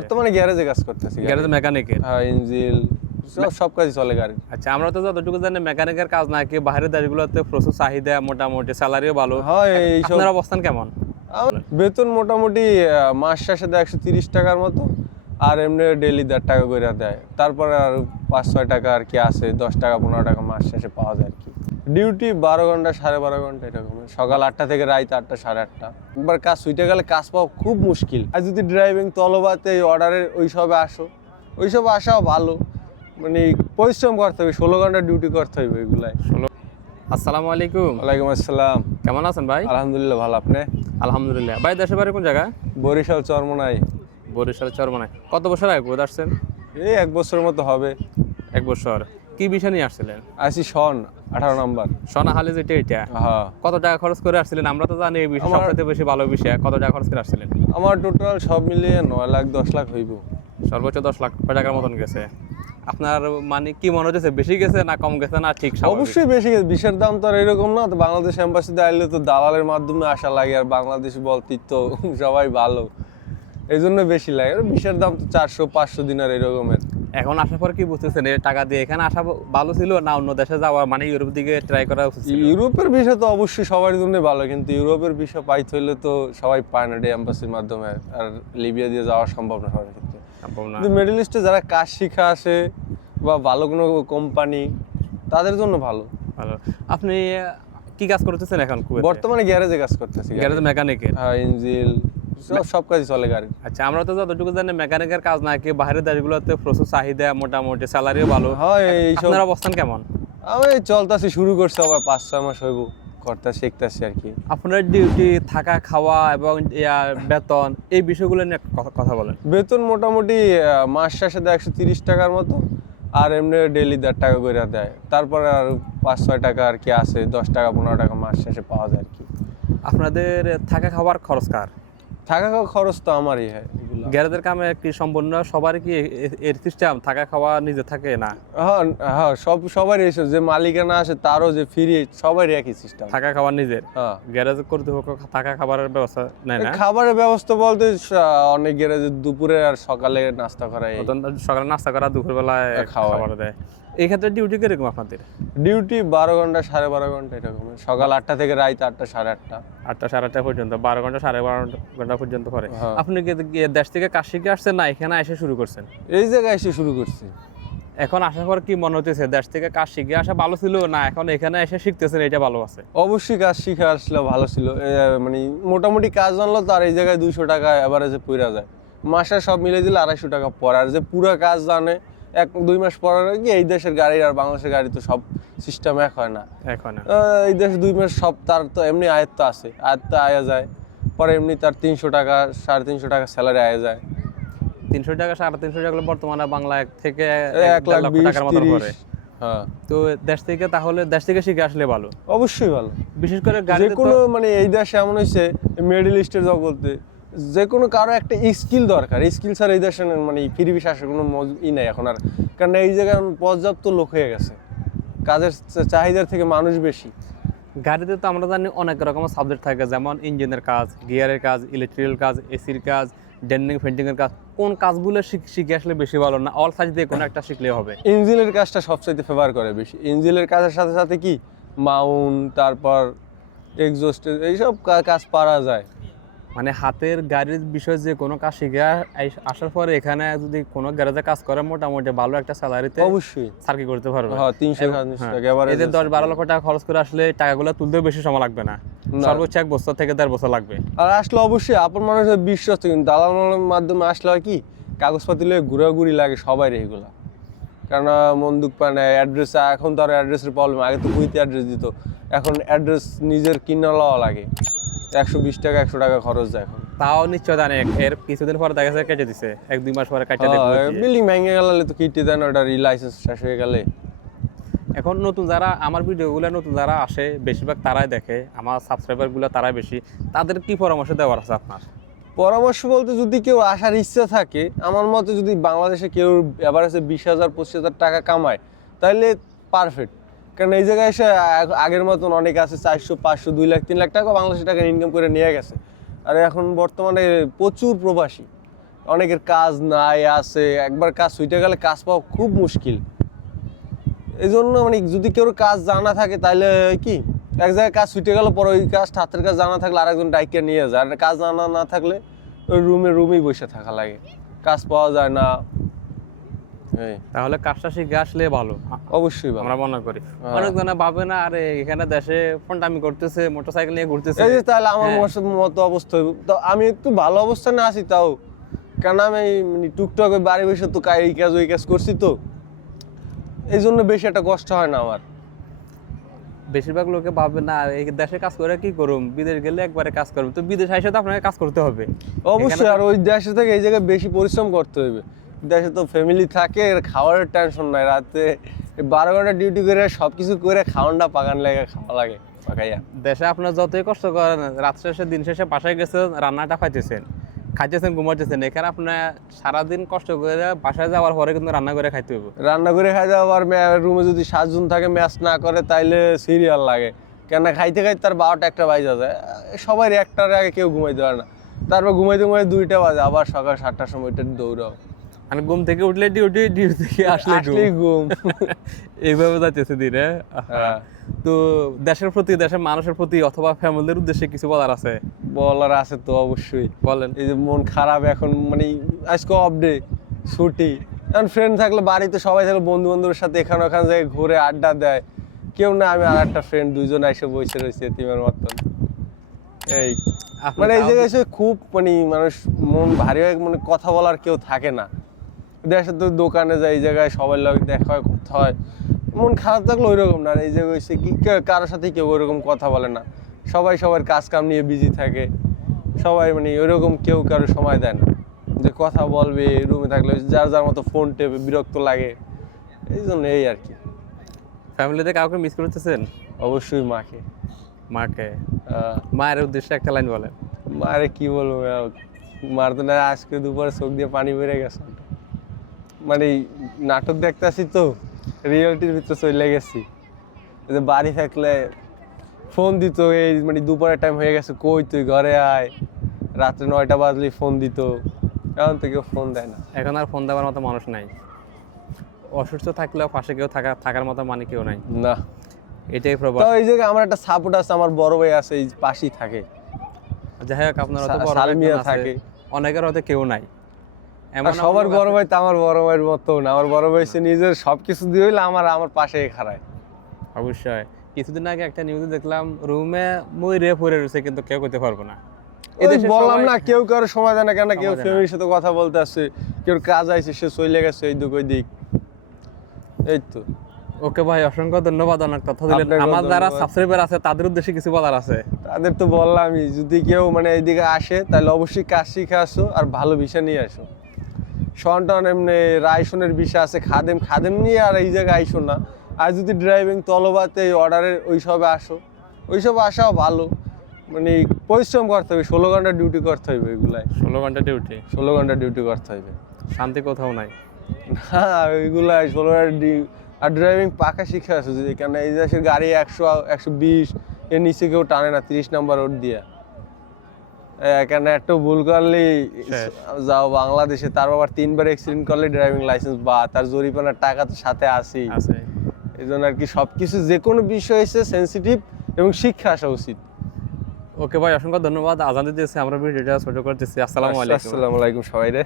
বর্তমানে গ্যারেজে কাজ করতেছি। গ্যারেজ মেকানিকের। হ্যাঁ, ইঞ্জিন সব কাজই চলে গাড়ি। আচ্ছা, আমরা তো যতটুকু জানি মেকানিকের কাজ নাকি বাইরের দেশগুলোতে প্রচুর চাহিদা, মোটামুটি স্যালারিও ভালো। হয় এইসব। আপনার অবস্থান কেমন? আমার বেতন মোটামুটি মাস শেষে দেয় 130 টাকার মতো, আর এমনি ডেইলি 1.5 টাকা করে দেয়। তারপরে আর 5-6 টাকা আর কি আছে, 10 টাকা 15 টাকা মাস শেষে পাওয়া যায় আর কি। ডিউটি 12 ঘন্টা 12.5 ঘন্টা এরকম, সকাল 8টা থেকে রাত 8টা 8:30। একবার কাজ ছুটে গেলে কাজ পাওয়া খুব মুশকিল। আর যদি ড্রাইভিং তলবাতে অর্ডারের ওইসবে ওইসব আসাও ভালো, মানে পরিশ্রম করতে হবে, 16 ঘন্টা ডিউটি করতে হবে এগুলাই। আসসালামু আলাইকুম। ওয়ালাইকুম আসসালাম। কেমন আছেন ভাই? আলহামদুলিল্লাহ ভালো, আপনি? আলহামদুলিল্লাহ। ভাই দেশের বাড়ি কোন জায়গায়? বরিশাল চরমোনাই। বরিশাল চরমনায়। কত বছর আগে ঘুরে আসছেন? এই 1 বছরের মতো হবে। 1 বছর। কি বিষয় নিয়ে আসছিলেন? আসি সন 18 নম্বর। সোনাহালি যেটা এটা, হ্যাঁ, কত টাকা খরচ করে আসছিলেন? আমরা তো জানি এই বিষয় সবচেয়ে বেশি ভালো বিষয়। কত টাকা খরচ করে আসছিলেন? আমার টোটাল সব মিলিয়ে 9 লাখ 10 লাখ হইব। সর্বোচ্চ 10 লাখ টাকার মতন গেছে। আপনার মানে কি মনে হচ্ছে, বেশি গেছে না কম গেছে না ঠিক স্বাভাবিক? অবশ্যই বেশি গেছে, বিষের দাম তো আর এরকম না। তো বাংলাদেশ এম্বাসিতে আইলে তো দালালের মাধ্যমে আসা লাগে, আর বাংলাদেশ বলতে তো সবাই ভালো, এই জন্য বেশি লাগে। আর বিষের দাম তো 400-500 দিনার এরকমের। এখন আসার পর কি বুঝতেছেন, এই টাকা দিয়ে এখানে আসা ভালো ছিল না অন্য দেশে যাওয়া, মানে ইউরোপ দিকে ট্রাই করা উচিত ছিল? ইউরোপের বিষয় তো অবশ্যই সবার জন্য ভালো, কিন্তু ইউরোপের বিষয় পাইতে হইলে তো সবাই পায় না এম্বাসির মাধ্যমে, আর লিবিয়া দিয়ে যাওয়া সম্ভব না সবার ক্ষেত্রে। সম্ভব না। কিন্তু মিডল ইস্টে যারা কাজ শিখা আসে বা ভালো কোনো কোম্পানি, তাদের জন্য ভালো। ভালো। আপনি কি কাজ করতেছেন এখন কুয়েতে? বর্তমানে গ্যারেজে কাজ করতেছি। গ্যারেজ মেকানিকের। হ্যাঁ, ইঞ্জিন সব কাজই চলে গাড়ি। আচ্ছা, আমরা তো যতটুকু জানি মেকানিকের কাজ নাকি বাইরের দেশগুলোতে প্রচুর চাহিদা, মোটামুটি স্যালারিও ভালো। হয় এইসব। আপনার অবস্থান কেমন? আমি চলতেছি, শুরু করছি আবার 5-6 মাস হইব, করতে শিখতেছি আর কি। আপনার ডিউটি, থাকা, খাওয়া এবং বেতন, এই বিষয়গুলো নিয়ে কথা বলেন। বেতন মোটামুটি মাস শেষে দেয় 130 টাকার মতো, আর এমনি ডেইলি 1.5 টাকা করে দেয়। তারপরে আর 5-6 টাকা আর কি আছে, 10 টাকা 15 টাকা মাস শেষে পাওয়া যায় আর কি। আপনাদের থাকা খাওয়ার খরচ কার? থাকা খাওয়া খরচ তো আমারই হয় এগুলো। গ্যারেজের কামে কি সম্পূর্ণ সবারই কি এর সিস্টেম, থাকা খাওয়া নিজে থাকে না? হ্যাঁ হ্যাঁ, সবারই এসে, যে মালিকানা আসে তারও, যে ফ্রি, সবারই একই সিস্টেম। থাকা খাওয়া নিজের? হ্যাঁ। গ্যারেজ কর্তৃপক্ষ থাকা খাবারের ব্যবস্থা নেয় না? খাবারের ব্যবস্থা বলতে অনেক গ্যারেজে দুপুরে আর সকালে নাস্তা করায়। সকালে নাস্তা করা, দুপুরবেলায় খাবার দেয়। এই ক্ষেত্রে ডিউটি কিরকম আপনাদের? ডিউটি 12 ঘন্টা 12.5 ঘন্টা এরকম, সকাল 8টা থেকে রাত 8টা 8:30। 8টা 8:30 পর্যন্ত, 12 ঘন্টা 12.5 ঘন্টা পর্যন্ত করে। হ্যাঁ। আপনি কি দেশ থেকে কাজ শিখে আসছেন না এখানে এসে শুরু করছেন? এই জায়গায় এসে শুরু করছি। এখন আসার পর কি মনে হচ্ছে, দেশ থেকে কাজ শিখে আসা ভালো ছিল না এখন এখানে এসে শিখতেছেন এটা ভালো আছে? অবশ্যই কাজ শিখে আসলে ভালো ছিল। মানে মোটামুটি কাজ জানলো তো, আর এই জায়গায় 200 টাকা এভারেজে পড়া যায়। মাসে সব মিলে দিলে 250 টাকা পড়ে। আর যে পুরো কাজ জানে 1-2 মাস পরে কি, এই দেশের গাড়ি আর বাংলাদেশের গাড়ি তো সব সিস্টেম এক হয় না। এখন এই দেশে 2 মাস সব, তার তো এমনি আয়ত্ত আছে, আয়ত্ত আয়া যায়, পরে এমনি তার 300 টাকা 350 টাকা স্যালারি আয়া যায়। 300 টাকা 350 টাকা বর্তমানে বাংলা থেকে 1 লাখ 20 টাকার মতো 30। পড়ে। হ্যাঁ, তো তাহলে দেশ থেকে শিখে আসলে ভালো। অবশ্যই ভালো। বিশেষ করে যে গাড়িতে কোনো মানে এই দেশে এমন হয়েছে, মিডল ইস্টের জগতে যে কোনো কারো একটা স্কিল দরকার। স্কিল ছাড়া এই দেশে মানে পৃথিবী আসার কোনো নাই এখন আর, কারণ এই জায়গায় পর্যাপ্ত লোক হয়ে গেছে, কাজের চাহিদার থেকে মানুষ বেশি। গাড়িতে তো আমরা জানি অনেক রকমের সাবজেক্ট থাকে, যেমন ইঞ্জিনের কাজ, গিয়ারের কাজ, ইলেকট্রিক্যাল কাজ, এসির কাজ, ডেন্টিং পেন্টিংয়ের কাজ। কোন কাজগুলো শিখে আসলে বেশি ভালো, না অল সাইজ দিয়ে কোনো একটা শিখলে হবে? ইঞ্জিনের কাজটা সবচাইতে ফেভার করে বেশি। ইঞ্জিনের কাজের সাথে সাথে কি মাউন্ট, তারপর এক্সস্ট, এইসব কাজ পারা যায়। মানে হাতের গাড়ির বিষয়ে যে কোনো কাজ শিখে আসার পরে এখানে যদি কোনো গ্যারেজে কাজ করে, মোটামুটি ভালো একটা স্যালারিতে অবশ্যই সার্কি করতে পারবে। হ্যাঁ, 300-400 টাকা এবারে। এদের 10-12 লক্ষ টাকা খরচ করে আসলে টাকাগুলো তুলতেও বেশি সময় লাগবে না, সর্বোচ্চ 1 বছর থেকে 1.5 বছর লাগবে। আর আসলে অবশ্যই আপন মানুষের বিশ্বস্ত, কিন্তু দালালের মাধ্যমে আসলে হয় কি, কাগজপাতি লয়ে ঘুরাঘুরি লাগে সবাই এগুলা। কারণ মন্দুক পায় অ্যাড্রেস, এখন তো আর অ্যাড্রেসের প্রবলেম, আগে তো বইতে অ্যাড্রেস দিত, এখন অ্যাড্রেস নিজের কিনা লওয়া লাগে। 120 টাকা 100 টাকা খরচ যায় এখন। তাও নিশ্চয় জানে এর কিছুদিন পরে দেখা যাচ্ছে কেটে দিছে, 1-2 মাস পরে কেটে দেবে। বিল্ডিং ভেঙে গেলে তো কিটে দেন, ওটা লাইসেন্স শেষ হয়ে গেলে। এখন নতুন যারা আমার ভিডিওগুলো নতুন যারা আসে, বেশিরভাগ তারাই দেখে, আমার সাবস্ক্রাইবারগুলো তারাই বেশি। তাদের কি পরামর্শ দেওয়ার আছে আপনার? পরামর্শ বলতে, যদি কেউ আসার ইচ্ছা থাকে, আমার মতে যদি বাংলাদেশে কেউ এভারেজে 20,000-25,000 টাকা কামায়, তাহলে পারফেক্ট। কারণ এই জায়গায় এসে আগের মতন অনেক আছে 400, 500, 2 লাখ 3 লাখ টাকা বাংলাদেশি টাকা ইনকাম করে নিয়ে গেছে। আর এখন বর্তমানে প্রচুর প্রবাসী, অনেকের কাজ নাই আছে, একবার কাজ ছুটে গেলে কাজ পাওয়া খুব মুশকিল। এই জন্য মানে যদি কেউ কাজ জানা থাকে তাহলে কি এক জায়গায় কাজ ছুটে গেল, পরে ওই কাজ হাতের কাজ জানা থাকলে আরেকজন ডাইকে নিয়ে যায়, আর কাজ জানা না থাকলে ওই রুমেই বসে থাকা লাগে, কাজ পাওয়া যায় না। এই তাহলে কাজটা শিখে আসলে ভালো, অবশ্যই ভালো। আমরা মনে করি। অনেক জনে ভাবে না আরে এখানে দেশে ফোনটামি করতেছে, মোটরসাইকেল নিয়ে ঘুরতেছে। এই যে তাহলে আমার হ্যাঁ। মতো অবস্থা হইব। তো আমি একটু ভালো অবস্থানে আছি তাও, কেন আমি মানে টুকটাক ওই বাড়ি বসে তো এই কাজ ওই কাজ করছি, তো এই জন্য বেশি একটা কষ্ট হয় না আমার। বেশিরভাগ লোকে ভাবে না এই দেশে কাজ করে কি করুম, বিদেশ গেলে একবারে কাজ করুম। তো বিদেশ আইসা তো আপনাকে কাজ করতে হবে অবশ্যই, আর ওই দেশে থেকে এই জায়গায় বেশি পরিশ্রম করতে হবে। দেশে তো ফ্যামিলি থাকে, এর খাওয়ার টেনশন নাই, রাতে 12 ঘন্টা ডিউটি করে সবকিছু করে খাওয়ানটা পাকান লাগে, খাওয়া লাগে পাকাইয়া। দেশে আপনার যতই কষ্ট করেন, রাত শেষে দিন শেষে বাসায় গেছেন, রান্নাটা খাইতেছেন, খাইতেছেন, ঘুমাইতেছেন। এখানে আপনার সারাদিন কষ্ট করে বাসায় যাওয়ার পরে কিন্তু রান্না করে খাইতে হবে। রান্না করে খাই যাওয়া, আবার রুমে যদি 7 জন থাকে ম্যাচ না করে তাইলে সিরিয়াল লাগে, কেন খাইতে খাইতে তার 12টা 1টা বাজে যায়। সবাই 1টার আগে কেউ ঘুমাইতে পারে না, তারপর ঘুমাইতে 2টা বাজে, আবার সকাল 7টার সময় ওইটা দৌড়াও। মানে ঘুম থেকে উঠলে ডিউটি, ডিউটি থেকে আসলে ঘুম। এইভাবে যাইতেছে দিনে। হ্যাঁ। তো দেশের প্রতি, দেশের মানুষের প্রতি অথবা ফ্যামিলির উদ্দেশ্যে কিছু বলার আছে? বলার আছে তো অবশ্যই। বলেন। এই যে মন খারাপ এখন, মানে আজকে অফ ডে, ছুটি, এখন ফ্রেন্ড থাকলে বাড়িতে সবাই থাকলে বন্ধু বান্ধবের সাথে এখানে ওখানে যায় ঘুরে আড্ডা দেয়, কেউ না আমি আর একটা ফ্রেন্ড, দুইজন এসে বসে রয়েছে এতিমের মতন। এই আপনি মানে এই তাও জায়গায় এসে খুব মানে মানুষ মন ভারী হয়, মানে কথা বলার কেউ থাকে না। দেশে তো দোকানে যায়, এই জায়গায় সবার লোক দেখা হয়, কথা হয়, মন খারাপ থাকলে ওই রকম না। আর এই জায়গায় এসে কি কারোর সাথে কেউ ওইরকম কথা বলে না, সবাই সবার কাজ কাম নিয়ে বিজি থাকে, সবাই মানে ওইরকম কেউ কারো সময় দেয় না যে কথা বলবে। রুমে থাকলে যার যার মতো ফোন টেপে বিরক্ত লাগে, এই জন্য এই আর কি। ফ্যামিলিতে কাউকে মিস করতেছেন? অবশ্যই মাকে। মাকে? মায়ের উদ্দেশ্যে একটা লাইন বলেন। মারে কি বলবো, মার তো না আজকে দুপুরে চোখ দিয়ে পানি বেড়ে গেছে, মানে নাটক দেখতে আসি তো রিয়েলিটির ভিতরে চলে গেছি। এই যে বাড়ি থাকলে ফোন দিত, এই মানে দুপুরের টাইম হয়ে গেছে, কই তুই ঘরে আয়, রাত্রে 9টা বাজলেই ফোন দিত, এখন তো কেউ ফোন দেয় না। এখন আর ফোন দেওয়ার মতো মানুষ নাই। অসুস্থ থাকলেও পাশে কেউ থাকার মতো মানে কেউ নাই। না, এটাই প্রবল। তো এই জায়গায় আমার একটা সাপোর্ট আছে, আমার বড় ভাই আছে, এই পাশেই থাকে। যাই হোক, আপনার হয়তো বড় ভাই সালমিয়া একজন আছে, থাকে, অনেকের হয়তো কেউ নাই। আর সবার বড় ভাই তো আমার বড় ভাইয়ের মতো না, আমার বড় ভাই সে নিজের সবকিছু দিয়ে হইলে আমার পাশে খাড়ায়। অবশ্যই। কিছুদিন আগে একটা নিউজে দেখলাম রুমে মইরে পড়ে রয়েছে, কিন্তু কেউ করতে পারবো না। ওই বললাম না, কেউ কারো সময় দেয় না, কেন কেউ সময় দেয় না। ফ্যামিলির সাথে কথা বলতে আসছে, কেউ কাজ আইছে সে চলে গেছে এই দিক ওই দিক, এই তো। ওকে ভাই, অসংখ্য ধন্যবাদ, অনেক তথ্য দিলেন। আপনাকেও আমার যারা ধন্যবাদ। সাবস্ক্রাইবার আছে তাদের উদ্দেশ্যে কিছু বলার আছে? তাদের তো বললামই, যদি কেউ মানে এইদিকে আসে তাহলে অবশ্যই কাজ শিখে আসো আর ভালো বিষয় নিয়ে আসো। শনটন এমনি রাইসনের বিষয় আছে, খাদেম নিয়ে আর এই জায়গায় আইসো না। আর যদি ড্রাইভিং তলবাতে অর্ডারের ওইসবে আসো, ওইসব আসাও ভালো, মানে পরিশ্রম করতে হবে, 16 ঘন্টা ডিউটি করতে হবে, এগুলাই 16 ঘন্টা ডিউটি, 16 ঘন্টা ডিউটি করতে হবে, শান্তি কোথাও নাই। না ওইগুলাই 16 ঘন্টা। আর ড্রাইভিং পাকা শিখে আসো, যদি কেন এই দেশের গাড়ি 100 120 এর নিচে কেউ টানে না 30 নাম্বার রোড দিয়ে। এখানে একটু ভুল করলেই যাও বাংলাদেশে, তার আবার 3বার অ্যাক্সিডেন্ট করলে ড্রাইভিং লাইসেন্স বা তার জরিমানার টাকা তো সাথে আসেই। এই জন্য আর কি সবকিছু যে কোনো বিষয় এসে সেন্সিটিভ এবং শিক্ষা আসা উচিত। ওকে ভাই, অসংখ্য ধন্যবাদ। আজান দিতেছে, আমরা ভিডিওটা ছোট করতেছি। আসসালামু আলাইকুম। আসসালামু আলাইকুম সবাই রে।